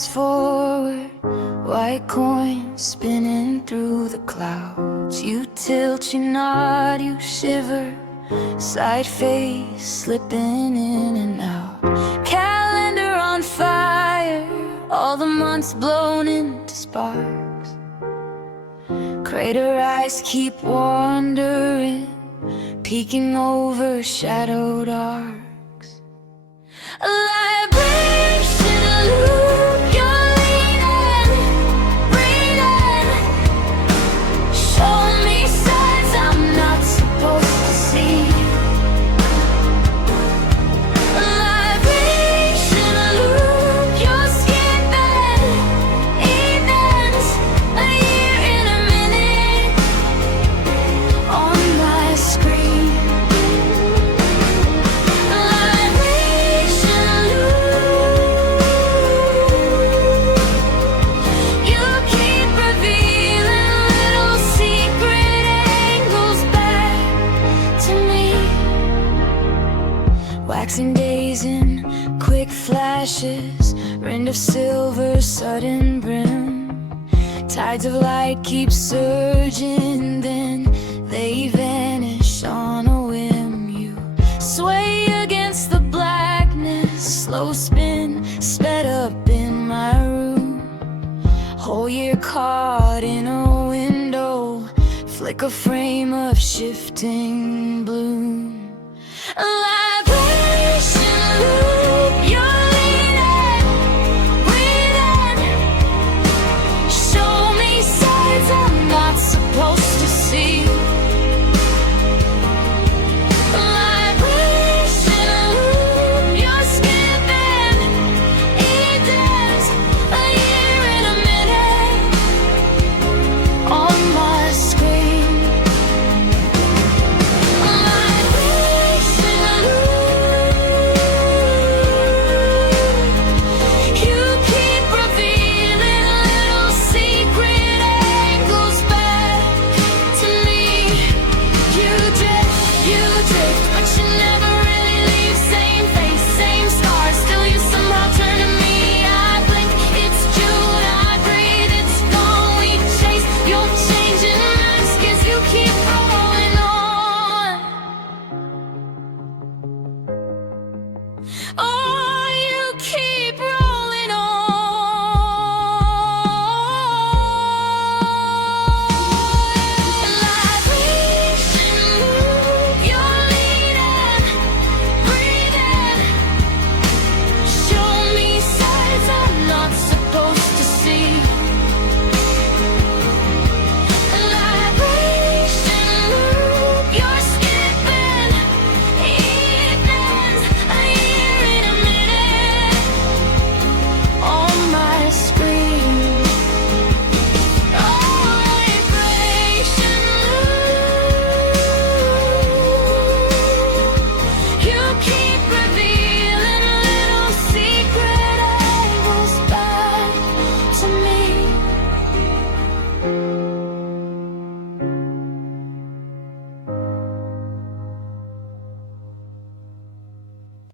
fast forward, white coins spinning through the clouds. You tilt, you nod, you shiver, side face slipping in and out. Calendar on fire, all the months blown into sparks. Crater eyes keep wandering, peeking over shadowed arcs. A vibration, a loop, you're leaning, breathing. Show me signs I'm not supposed to see. A vibration, a loop, you're skipping evenings, a year in a minute on my screen. Waxing days in quick flashes, rind of silver, sudden brim. Tides of light keep surging, then they vanish on a whim. You sway against the blackness, slow spin, sped up in my room. Whole year caught in a window, flicker frame of shifting bloom. Alive.